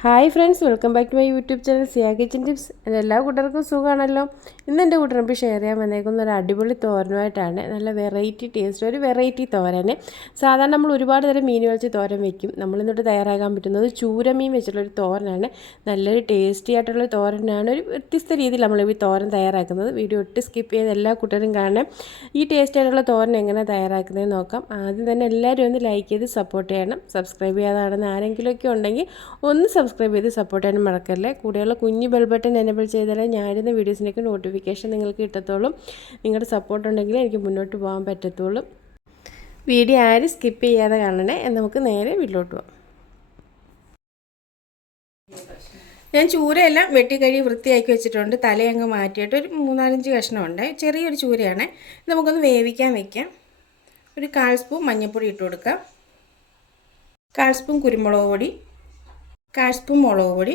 Hi friends, welcome back to my YouTube channel Siya kitchen tips. എല്ലാ കൂട്ടർക്കും സുഖമാണല്ലോ. ഇന്ന് എൻ്റെ കൂട്ടർപ്പ് ഷെയർ ചെയ്യാൻ വന്നേക്കുന്ന ഒരു അടിപൊളി തോരനുമായിട്ടാണ്. നല്ല വെറൈറ്റി ടേസ്റ്റ്, ഒരു വെറൈറ്റി തോരന്. സാധാരണ നമ്മൾ ഒരുപാട് തരം മീൻ വെച്ച് തോരൻ വെക്കും. നമ്മളിന്നിട്ട് തയ്യാറാക്കാൻ പറ്റുന്നത് ചൂരമീൻ വെച്ചിട്ടുള്ളൊരു തോരനാണ്. നല്ലൊരു ടേസ്റ്റി ആയിട്ടുള്ള തോരനാണ്. ഒരു വ്യത്യസ്ത രീതിയിൽ നമ്മൾ ഈ തോരൻ തയ്യാറാക്കുന്നത്. വീഡിയോ ഒട്ട് സ്കിപ്പ് ചെയ്ത് എല്ലാ കൂട്ടരും കാണാം. ഈ ടേസ്റ്റ് ആയിട്ടുള്ള തോരൻ എങ്ങനെ തയ്യാറാക്കുന്നതെന്ന് നോക്കാം. ആദ്യം തന്നെ എല്ലാവരും ഒന്ന് ലൈക്ക് ചെയ്ത് സപ്പോർട്ട് ചെയ്യണം. സബ്സ്ക്രൈബ് ചെയ്യാതാണെന്ന് ആരെങ്കിലുമൊക്കെ ഉണ്ടെങ്കിൽ ഒന്ന് സബ്സ്ക്രൈബ് ചെയ്ത് സപ്പോർട്ട് ചെയ്യാനും മറക്കല്ലേ. കൂടെയുള്ള കുഞ്ഞു ബെൽ ബട്ടൺ എനേബിൾ ചെയ്താലേ ഞാനിടുന്ന വീഡിയോസിൻ്റെയൊക്കെ നോട്ടിഫിക്കേഷൻ നിങ്ങൾക്ക് കിട്ടത്തുള്ളൂ. നിങ്ങളുടെ സപ്പോർട്ട് ഉണ്ടെങ്കിൽ എനിക്ക് മുന്നോട്ട് പോകാൻ പറ്റത്തുള്ളൂ. വീഡിയോ ആരും സ്കിപ്പ് ചെയ്യാതെ കാണണേ. നമുക്ക് നേരെ വീട്ടിലോട്ട് പോകാം. ഞാൻ ചൂരയെല്ലാം വെട്ടിക്കഴുകി വൃത്തിയാക്കി വെച്ചിട്ടുണ്ട്. തലയങ്ങ് മാറ്റിയിട്ട് ഒരു 3-4 കഷ്ണമുണ്ട്. ചെറിയൊരു ചൂരയാണ്. നമുക്കൊന്ന് വേവിക്കാൻ വയ്ക്കാം. ഒരു 1/4 സ്പൂൺ മഞ്ഞൾപ്പൊടി ഇട്ട് കൊടുക്കാം. 1/4 സ്പൂൺ കുരുമുളക് പൊടി, 1/4 സ്പൂൺ മുളക് പൊടി,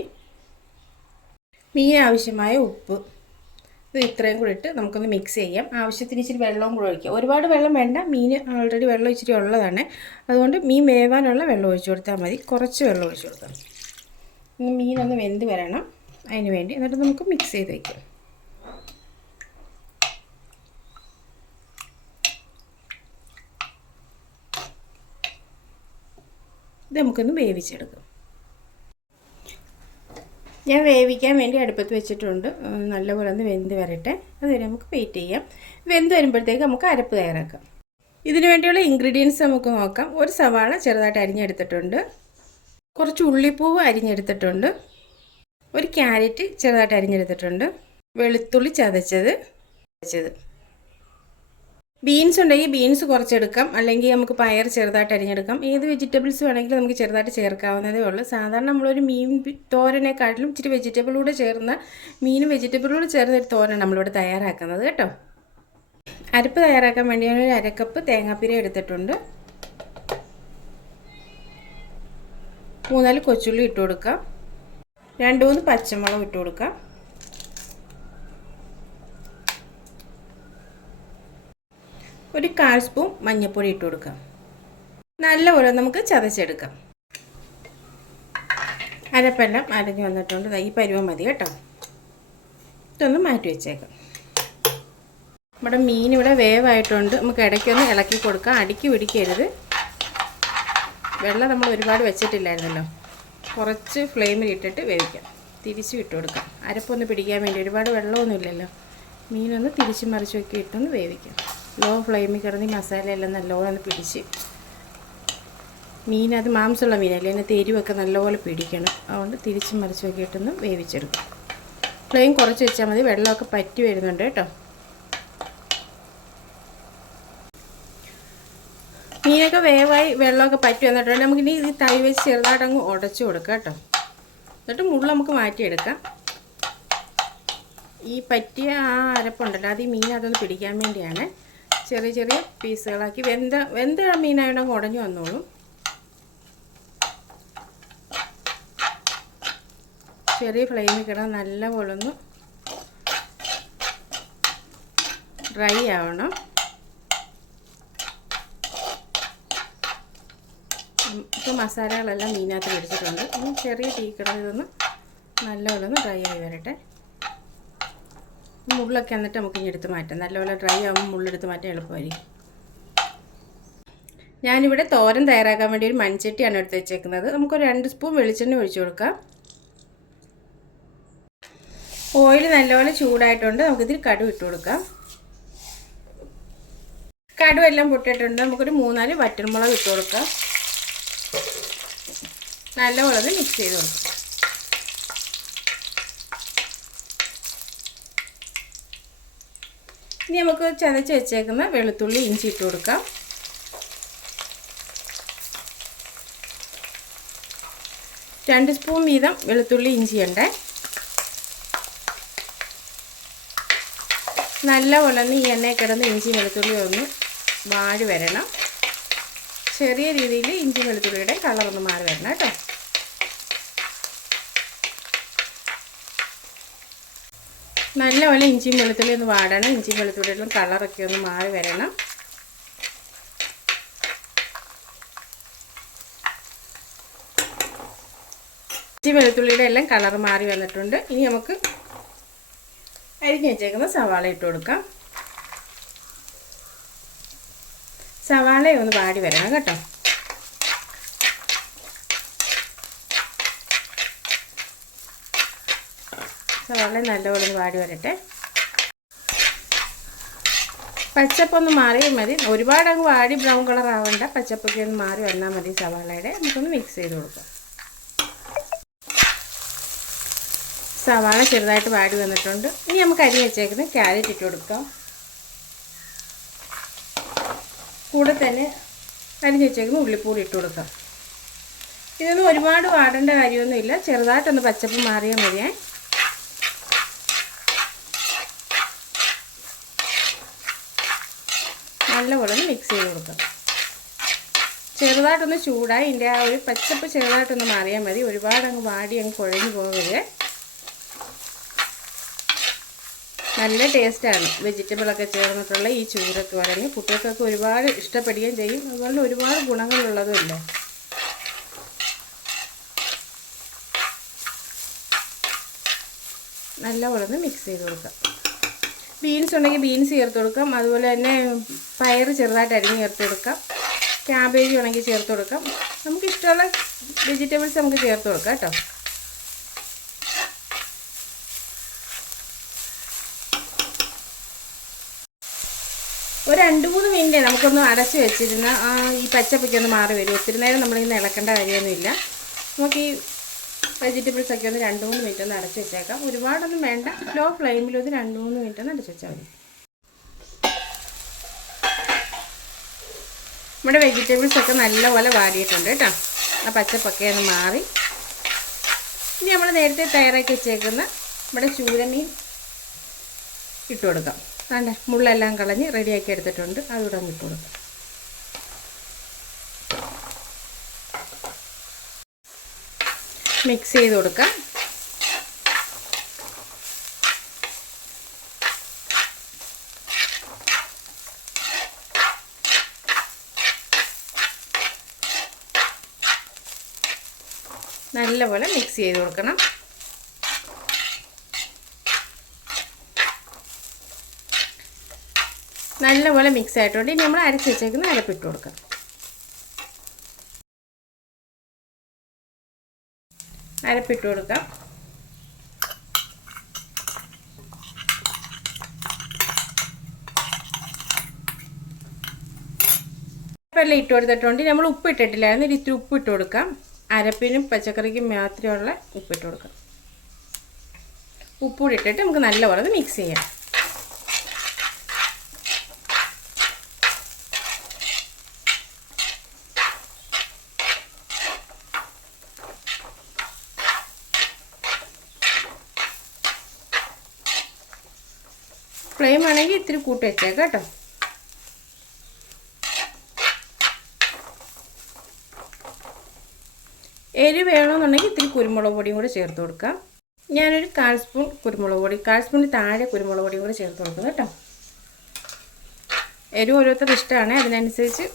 മീൻ ആവശ്യമായ ഉപ്പ്. ഇത് ഇത്രയും കൂടി ഇട്ട് നമുക്കൊന്ന് മിക്സ് ചെയ്യാം. ആവശ്യത്തിന് ഇച്ചിരി വെള്ളവും കൂടെ ഒഴിക്കുക. ഒരുപാട് വെള്ളം വേണ്ട, മീൻ ഓൾറെഡി വെള്ളം ഇച്ചിരി ഉള്ളതാണ്. അതുകൊണ്ട് മീൻ വേവാനുള്ള വെള്ളം ഒഴിച്ചു കൊടുത്താൽ മതി. കുറച്ച് വെള്ളം ഒഴിച്ചു കൊടുക്കാം. ഇനി മീനൊന്ന് വെന്ത് വരണം, അതിന് വേണ്ടി. എന്നിട്ട് നമുക്ക് മിക്സ് ചെയ്ത് വയ്ക്കാം. ഇത് നമുക്കൊന്ന് വേവിച്ചെടുക്കാം. ഞാൻ വേവിക്കാൻ വേണ്ടി അടുപ്പത്ത് വെച്ചിട്ടുണ്ട്. നല്ലപോലെ ഒന്ന് വെന്ത് വരട്ടെ. അതുവരെ നമുക്ക് വെയിറ്റ് ചെയ്യാം. വെന്ത് വരുമ്പോഴത്തേക്ക് നമുക്ക് അരപ്പ് തയ്യാറാക്കാം. ഇതിനു വേണ്ടിയുള്ള ഇൻഗ്രീഡിയൻസ് നമുക്ക് നോക്കാം. ഒരു സവാള ചെറുതായിട്ട് അരിഞ്ഞെടുത്തിട്ടുണ്ട്. കുറച്ച് ഉള്ളിപ്പൂവ് അരിഞ്ഞെടുത്തിട്ടുണ്ട്. ഒരു ക്യാരറ്റ് ചെറുതായിട്ട് അരിഞ്ഞെടുത്തിട്ടുണ്ട്. വെളുത്തുള്ളി ചതച്ചത്. ബീൻസ് ഉണ്ടെങ്കിൽ ബീൻസ് കുറച്ചെടുക്കാം, അല്ലെങ്കിൽ നമുക്ക് പയർ ചെറുതായിട്ട് അരിഞ്ഞെടുക്കാം. ഏത് വെജിറ്റബിൾസ് വേണമെങ്കിലും നമുക്ക് ചെറുതായിട്ട് ചേർക്കാവുന്നതേ ഉള്ളൂ. സാധാരണ നമ്മളൊരു മീൻ തോരനെക്കാട്ടിലും ഇച്ചിരി വെജിറ്റബിളൂടെ ചേർന്ന മീനും വെജിറ്റബിളൂടെ ചേർന്ന ഒരു തോരൻ നമ്മളിവിടെ തയ്യാറാക്കുന്നത് കേട്ടോ. അരപ്പ് തയ്യാറാക്കാൻ വേണ്ടി ഞാൻ ഒരു 1/2 കപ്പ് തേങ്ങാപ്പീര എടുത്തിട്ടുണ്ട്. 3-4 കൊച്ചുള്ളി ഇട്ട് കൊടുക്കാം. 2-3 പച്ചമുളക് ഇട്ട് കൊടുക്കാം. ഒരു 1/4 സ്പൂൺ മഞ്ഞൾപ്പൊടി ഇട്ട് കൊടുക്കാം. നല്ലപോലെ നമുക്ക് ചതച്ചെടുക്കാം. അരപ്പെല്ലാം അരഞ്ഞു വന്നിട്ടുണ്ട്. ഈ പരുവം മതി കേട്ടോ. ഇതൊന്ന് മാറ്റി വെച്ചേക്കാം. നമ്മുടെ മീൻ ഇവിടെ വേവായിട്ടുണ്ട്. നമുക്ക് ഇടയ്ക്കൊന്ന് ഇളക്കി കൊടുക്കാം. അടുക്കി പിടിക്കരുത്. വെള്ളം നമ്മൾ ഒരുപാട് വെച്ചിട്ടില്ലായിരുന്നല്ലോ. കുറച്ച് ഫ്ലെയിമിൽ ഇട്ടിട്ട് വേവിക്കാം. തിരിച്ച് ഇട്ട് കൊടുക്കാം. അരപ്പൊന്ന് പിടിക്കാൻ വേണ്ടി. ഒരുപാട് വെള്ളമൊന്നും ഇല്ലല്ലോ. മീനൊന്ന് തിരിച്ച് മറിച്ചൊക്കെ ഇട്ടൊന്ന് വേവിക്കാം. ലോ ഫ്ലെയിമിൽ കിടന്ന് മസാലയെല്ലാം നല്ലപോലെ പിടിച്ച്, മീൻ അത് മാംസമുള്ള മീനല്ലേ, അതിനകത്ത് എരിവൊക്കെ നല്ലപോലെ പിടിക്കണം. അതുകൊണ്ട് തിരിച്ച് മറിച്ചൊക്കെ ഇട്ടൊന്ന് വേവിച്ചെടുക്കും. ഫ്ലെയിം കുറച്ച് വെച്ചാൽ മതി. വെള്ളമൊക്കെ പറ്റി വരുന്നുണ്ട് കേട്ടോ. മീനൊക്കെ വേവായി വെള്ളമൊക്കെ പറ്റി വന്നിട്ടുണ്ട്. നമുക്കിനി ഈ തൈ വെച്ച് ചെറുതായിട്ട് അങ്ങ് ഉടച്ചു കൊടുക്കാം കേട്ടോ. എന്നിട്ട് മുള്ള നമുക്ക് മാറ്റിയെടുക്കാം. ഈ പറ്റിയ ആ അരപ്പുണ്ടല്ലോ, അത് ഈ മീൻ അതൊന്ന് പിടിക്കാൻ വേണ്ടിയാണ്. ചെറിയ ചെറിയ പീസുകളാക്കി വെന്ത മീനായിട്ട് ഉടഞ്ഞു വന്നോളും. ചെറിയ ഫ്ലെയിമിൽ കിടന്ന് നല്ലപോലെ ഒന്ന് ഡ്രൈ ആവണം. ഇപ്പോൾ മസാലകളെല്ലാം മീനകത്ത് പിടിച്ചിട്ടുണ്ട്. ചെറിയ തീ കിടന്ന് ഇതൊന്ന് നല്ലപോലെ ഒന്ന് ഡ്രൈ ആയി വരട്ടെ. മുള്ളൊക്കെ എന്നിട്ട് നമുക്ക് ഇനി എടുത്ത് മാറ്റാം. നല്ലപോലെ ഡ്രൈ ആകുമ്പോൾ മുള്ളെടുത്ത് മാറ്റാൻ എളുപ്പമായിരിക്കും. ഞാനിവിടെ തോരൻ തയ്യാറാക്കാൻ വേണ്ടി ഒരു മൺചട്ടിയാണ് എടുത്ത് വെച്ചേക്കുന്നത്. നമുക്കൊരു 2 സ്പൂൺ വെളിച്ചെണ്ണ ഒഴിച്ചു കൊടുക്കാം. ഓയിൽ നല്ലപോലെ ചൂടായിട്ടുണ്ട്. നമുക്കിതിൽ കടുക് ഇട്ട് കൊടുക്കാം. കടുക് എല്ലാം പൊട്ടിയിട്ടുണ്ട്. നമുക്കൊരു 3-4 വറ്റൽമുളക് ഇട്ട് കൊടുക്കാം. നല്ലപോലെ ഒന്ന് മിക്സ് ചെയ്ത് കൊടുക്കാം. ഇനി നമുക്ക് ചതച്ച് വെച്ചേക്കുന്ന വെളുത്തുള്ളി ഇഞ്ചി ഇട്ട് കൊടുക്കാം. രണ്ട് സ്പൂൺ വീതം വെളുത്തുള്ളി ഇഞ്ചിയുണ്ട്. നല്ലപോലെ ഒന്ന് ഈ എണ്ണയിൽ കിടന്ന് ഇഞ്ചി വെളുത്തുള്ളി ഒന്ന് വാടി വരണം. ചെറിയ രീതിയിൽ ഇഞ്ചി വെളുത്തുള്ളിയുടെ കളറൊന്ന് മാറി വരണം കേട്ടോ. നല്ലപോലെ ഇഞ്ചിയും വെളുത്തുള്ളി ഒന്ന് വാടണം. ഇഞ്ചിയും വെളുത്തുള്ളിയിലും കളറൊക്കെ ഒന്ന് മാറി വരണം. ഇഞ്ചി വെളുത്തുള്ളിയുടെ എല്ലാം കളർ മാറി വന്നിട്ടുണ്ട്. ഇനി നമുക്ക് അരിഞ്ഞ് വെച്ചേക്കുന്ന സവാള ഇട്ട് കൊടുക്കാം. സവാള ഒന്ന് വാടി വരണം കേട്ടോ. സവാള നല്ലപോലെ വാടി വരട്ടെ. പച്ചപ്പൊന്ന് മാറിയാൽ മതി, ഒരുപാട് അങ്ങ് വാടി ബ്രൗൺ കളർ ആവണ്ട. പച്ചപ്പൊക്കെ ഒന്ന് മാറി വന്നാൽ മതി സവാളയുടെ. നമുക്കൊന്ന് മിക്സ് ചെയ്ത് കൊടുക്കാം. സവാള ചെറുതായിട്ട് വാടി വന്നിട്ടുണ്ട്. ഇനി നമുക്ക് അരി വെച്ചേക്കുന്ന ക്യാരറ്റ് ഇട്ട് കൊടുക്കാം. കൂടെ തന്നെ അരിഞ്ഞ് വെച്ചേക്കുന്ന ഉള്ളിപ്പൂടി ഇട്ട് കൊടുക്കാം. ഇതൊന്നും ഒരുപാട് വാടേണ്ട കാര്യമൊന്നുമില്ല, ചെറുതായിട്ടൊന്ന് പച്ചപ്പ് മാറിയാൽ മതിയേ. നല്ലപോലെ ഒന്ന് മിക്സ് ചെയ്ത് കൊടുക്കാം. ചെറുതായിട്ടൊന്ന് ചൂടായി ഇതിൻ്റെ ആ ഒരു പച്ചപ്പ് ചെറുതായിട്ടൊന്ന് മാറിയാൽ മതി, ഒരുപാട് അങ്ങ് വാടി അങ്ങ് കുഴഞ്ഞു പോകരുത്. നല്ല ടേസ്റ്റാണ് വെജിറ്റബിളൊക്കെ ചേർന്നിട്ടുള്ള ഈ ചൂരൊക്കെ വരഞ്ഞ്. കുട്ടികൾക്കൊക്കെ ഒരുപാട് ഇഷ്ടപ്പെടുകയും ചെയ്യും, അതുപോലെ ഒരുപാട് ഗുണങ്ങളുള്ളതുമില്ല. നല്ലപോലെ ഒന്ന് മിക്സ് ചെയ്ത് കൊടുക്കാം. ബീൻസ് ഉണ്ടെങ്കിൽ ബീൻസ് ചേർത്ത് കൊടുക്കാം, അതുപോലെ തന്നെ പയർ ചെറുതായിട്ട് അരിഞ്ഞ് ചേർത്ത് കൊടുക്കാം. ക്യാബേജ് വേണമെങ്കിൽ ചേർത്ത് കൊടുക്കാം. നമുക്കിഷ്ടമുള്ള വെജിറ്റബിൾസ് നമുക്ക് ചേർത്ത് കൊടുക്കാം കേട്ടോ. ഒരു 2-3 മിനിറ്റ് നമുക്കൊന്ന് അടച്ച് വെച്ചിരുന്ന ഈ പച്ചപ്പൊക്കെ ഒന്ന് മാറി വരും. ഒത്തിരി നേരം നമ്മളിങ്ങനെ ഇളക്കേണ്ട കാര്യമൊന്നുമില്ല. നമുക്ക് ഈ വെജിറ്റബിൾസൊക്കെ ഒന്ന് 2-3 മിനിറ്റ് ഒന്ന് അടച്ച് വെച്ചേക്കാം. ഒരുപാടൊന്നും വേണ്ട, ലോ ഫ്ലെയിമിൽ ഒരു 2-3 മിനിറ്റ് ഒന്ന് അടച്ച് വെച്ചാൽ മതി. നമ്മുടെ വെജിറ്റബിൾസൊക്കെ നല്ലപോലെ വാടിയിട്ടുണ്ട് കേട്ടോ. ആ പച്ചപ്പൊക്കെ ഒന്ന് മാറി. ഇനി നമ്മൾ നേരത്തെ തയ്യാറാക്കി വെച്ചേക്കുന്ന നമ്മുടെ ചൂരമീൻ ഇട്ട് കൊടുക്കാം. വേണ്ട, മുള്ളെല്ലാം കളഞ്ഞ് റെഡിയാക്കി എടുത്തിട്ടുണ്ട്, അതുകൂടെ ഒന്ന് ഇട്ട് കൊടുക്കാം. മിക്സ് ചെയ്ത് കൊടുക്കാം. നല്ലപോലെ മിക്സ് ചെയ്ത് കൊടുക്കണം. നല്ലപോലെ മിക്സ് ആയിട്ടുണ്ട്. ഇനി നമ്മൾ അരച്ച് വെച്ചേക്കുന്ന അരപ്പിട്ട് കൊടുക്കാം. അരപ്പിട്ട് കൊടുക്കാം. അരപ്പെല്ലാം ഇട്ട് കൊടുത്തിട്ടുണ്ട്. നമ്മൾ ഉപ്പ് ഇട്ടിട്ടില്ലായിരുന്നു, ഇത്തിരി ഉപ്പ് ഇട്ട് കൊടുക്കാം. അരപ്പിനും പച്ചക്കറിക്കും മാത്രമുള്ള ഉപ്പിട്ട് കൊടുക്കാം. ഉപ്പൂടി ഇട്ടിട്ട് നമുക്ക് നല്ലപോലെ മിക്സ് ചെയ്യാം. ഫ്ലെയിം ആണെങ്കിൽ ഇത്തിരി കൂട്ടി വെച്ചേക്കാം കേട്ടോ. എരി വേണമെന്നുണ്ടെങ്കിൽ ഇത്തിരി കുരുമുളക് പൊടിയും കൂടെ ചേർത്ത് കൊടുക്കാം. ഞാനൊരു 1/4 സ്പൂൺ കുരുമുളക് പൊടി, 1/4 സ്പൂണിന് താഴെ കുരുമുളക് പൊടിയും കൂടെ ചേർത്ത് കൊടുക്കും കേട്ടോ. എരിവ് ഓരോരുത്തരുടെ ഇഷ്ടമാണ്, അതിനനുസരിച്ച്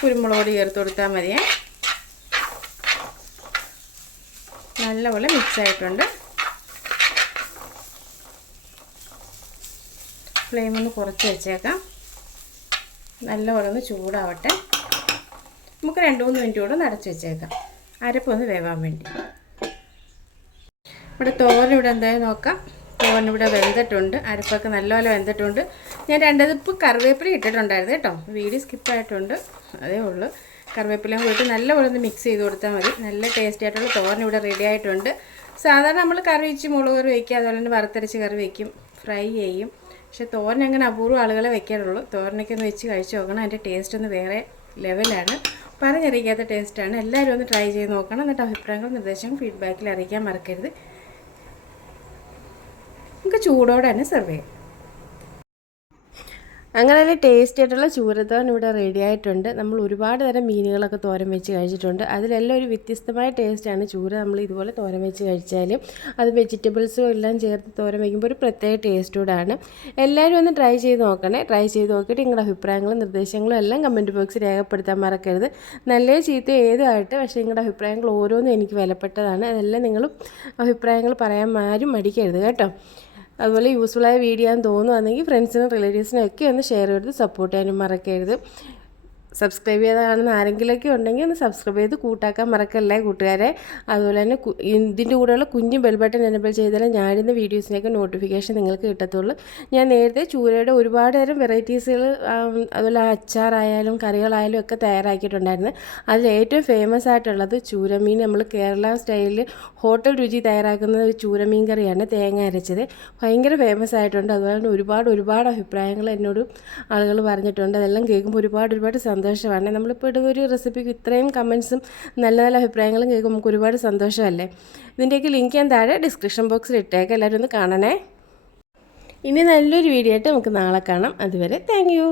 കുരുമുളക് പൊടി ചേർത്ത് കൊടുത്താൽ മതിയേ. നല്ലപോലെ മിക്സ് ആയിട്ടുണ്ട്. ഫ്ലെയിം ഒന്ന് കുറച്ച് വെച്ചേക്കാം. നല്ലപോലെ ഒന്ന് ചൂടാവട്ടെ. നമുക്ക് 2-3 മിനിറ്റ് കൂടെ അടച്ച് വെച്ചേക്കാം, അരപ്പൊന്ന് വേവാൻ വേണ്ടി. ഇവിടെ തോരൻ ഇവിടെ എന്തായാലും നോക്കാം. തോരൻ ഇവിടെ വെന്തിട്ടുണ്ട്, അരപ്പൊക്കെ നല്ലപോലെ വെന്തിട്ടുണ്ട്. ഞാൻ 2 തിപ്പ് കറിവേപ്പില ഇട്ടിട്ടുണ്ടായിരുന്നു കേട്ടോ, വീഡിയോ സ്കിപ്പായിട്ടുണ്ട്, അതേ ഉള്ളൂ. കറിവേപ്പിലയും കൂടി നല്ലപോലെ ഒന്ന് മിക്സ് ചെയ്ത് കൊടുത്താൽ മതി. നല്ല ടേസ്റ്റി ആയിട്ടുള്ള തോരൻ ഇവിടെ റെഡി ആയിട്ടുണ്ട്. സാധാരണ നമ്മൾ കറി വെച്ച് മുളക് കറി വയ്ക്കുക, അതുപോലെ തന്നെ വറുത്തരച്ച് കറി വയ്ക്കും, ഫ്രൈ ചെയ്യും. പക്ഷേ തോരൻ അങ്ങനെ അപൂർവം ആളുകളെ വെക്കാറുള്ളൂ. തോരനൊക്കെ ഒന്ന് വെച്ച് കഴിച്ച് നോക്കണം, അതിൻ്റെ ടേസ്റ്റ് ഒന്ന് വേറെ ലെവലാണ്, പറഞ്ഞറിയിക്കാത്ത ടേസ്റ്റാണ്. എല്ലാവരും ഒന്ന് ട്രൈ ചെയ്ത് നോക്കണം. എന്നിട്ട് അഭിപ്രായങ്ങളും നിർദ്ദേശങ്ങളും ഫീഡ്ബാക്കിൽ അറിയിക്കാൻ മറക്കരുത്. നമുക്ക് ചൂടോടെ തന്നെ സെർവ് ചെയ്യാം. അങ്ങനെ നല്ല ടേസ്റ്റി ആയിട്ടുള്ള ചൂരത്തോരൻ ഇവിടെ റെഡി ആയിട്ടുണ്ട്. നമ്മൾ ഒരുപാട് തരം മീനുകളൊക്കെ തോരൻ വെച്ച് കഴിച്ചിട്ടുണ്ട്. അതിലെല്ലാം ഒരു വ്യത്യസ്തമായ ടേസ്റ്റാണ് ചൂര നമ്മൾ ഇതുപോലെ തോരൻ വെച്ച് കഴിച്ചാൽ. അത് വെജിറ്റബിൾസും എല്ലാം ചേർത്ത് തോരൻ വയ്ക്കുമ്പോൾ ഒരു പ്രത്യേക ടേസ്റ്റോടാണ്. എല്ലാവരും ഒന്ന് ട്രൈ ചെയ്ത് നോക്കണേ. ട്രൈ ചെയ്ത് നോക്കിയിട്ട് നിങ്ങളുടെ അഭിപ്രായങ്ങളും നിർദ്ദേശങ്ങളും എല്ലാം കമൻറ്റ് ബോക്സിൽ രേഖപ്പെടുത്താൻ മറക്കരുത്. നല്ല ചീത്ത ഏതുമായിട്ട്, പക്ഷേ നിങ്ങളുടെ അഭിപ്രായങ്ങൾ ഓരോന്നും എനിക്ക് വിലപ്പെട്ടതാണ്. അതെല്ലാം നിങ്ങളും അഭിപ്രായങ്ങൾ പറയാൻ ആരും മടിക്കരുത് കേട്ടോ. അതുപോലെ യൂസ്ഫുള്ളായ വീഡിയോ ആണെന്ന് തോന്നുകയാണെങ്കിൽ ഫ്രണ്ട്സിനും റിലേറ്റീവ്സിനും ഒക്കെ ഒന്ന് ഷെയർ ചെയ്ത് സപ്പോർട്ട് ചെയ്യാനും മറക്കരുത്. സബ്സ്ക്രൈബ് ചെയ്ത് കാണുന്ന ആരെങ്കിലുമൊക്കെ ഉണ്ടെങ്കിൽ ഒന്ന് സബ്സ്ക്രൈബ് ചെയ്ത് കൂട്ടാക്കാൻ മറക്കല്ലേ കൂട്ടുകാരെ. അതുപോലെ തന്നെ ഇതിൻ്റെ കൂടെയുള്ള കുഞ്ഞു ബെൽ ബട്ടൺ എനേബിൾ ചെയ്താൽ ഞാനിടുന്ന വീഡിയോസിനൊക്കെ നോട്ടിഫിക്കേഷൻ നിങ്ങൾക്ക് കിട്ടത്തുള്ളൂ. ഞാൻ നേരത്തെ ചൂരയുടെ ഒരുപാട് തരം വെറൈറ്റീസുകൾ അതുപോലെ അച്ചാറായാലും കറികളായാലും ഒക്കെ തയ്യാറാക്കിയിട്ടുണ്ടായിരുന്നു. അതിൽ ഏറ്റവും ഫേമസ് ആയിട്ടുള്ളത് ചൂരമീൻ. നമ്മൾ കേരള സ്റ്റൈലിൽ ഹോട്ടൽ രുചി തയ്യാറാക്കുന്ന ഒരു ചൂരമീൻ കറിയാണ് തേങ്ങ അരച്ചത്. ഭയങ്കര ഫേമസ് ആയിട്ടുണ്ട്. അതുപോലെ ഒരുപാട് അഭിപ്രായങ്ങൾ എന്നോട് ആളുകൾ പറഞ്ഞിട്ടുണ്ട്. അതെല്ലാം കേൾക്കുമ്പോൾ ഒരുപാട് സന്തോഷമാണ്. നമ്മളിപ്പോൾ ഇടുന്ന ഒരു റെസിപ്പിക്ക് ഇത്രയും കമൻസും നല്ല അഭിപ്രായങ്ങളും കേൾക്കുമ്പോൾ നമുക്ക് ഒരുപാട് സന്തോഷമല്ലേ. ഇതിൻ്റെയൊക്കെ ലിങ്ക് ഞാൻ താഴെ ഡിസ്ക്രിപ്ഷൻ ബോക്സിൽ ഇട്ടേക്കാം. എല്ലാവരും ഒന്ന് കാണണേ. ഇനി നല്ലൊരു വീഡിയോ ആയിട്ട് നമുക്ക് നാളെ കാണാം. അതുവരെ താങ്ക് യു.